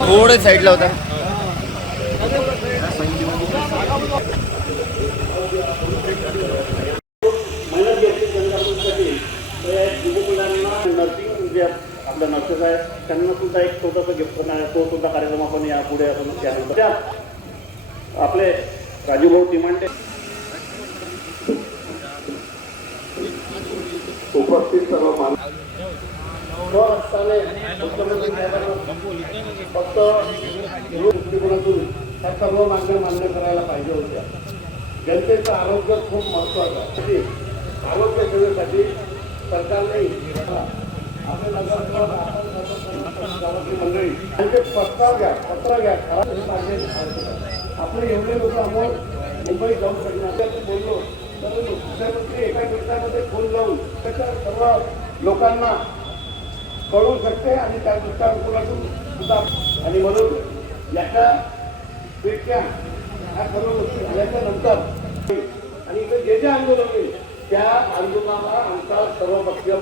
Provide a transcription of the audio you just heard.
थोडे साईडला होता. आपल्या नर्सेस आहे त्यांना सुद्धा एक छोटासा गिफ्ट करणार आहे. तो सुद्धा कार्यक्रम आपण यापुढे आपण आपले राजूभाऊ तिमांडे उपस्थित सर्व फक्त दृष्टिकोनातून ह्या सर्व मागण्या मान्य करायला पाहिजे होत्या. जनतेचं आरोग्य खूप महत्वाचं आहे. आरोग्य सेवेसाठी सरकारने आपले गावातली मंडळी त्यांचे प्रस्ताव घ्या, पत्र घ्या. आपले एवढे लोक आम्ही मुंबईत जाऊ शकणार बोललो तर मुख्यमंत्री एका दिवसामध्ये फोन लावून त्याच्या सर्व लोकांना कळू शकते आणि त्या दृष्टिकोनातून सुद्धा. आणि म्हणून याच्यापेक्षा ह्या सर्व गोष्टी झाल्याच्या नंतर आणि इथे जे आंदोलन होईल त्या आंदोलनाला आमचा सर्वपक्षीय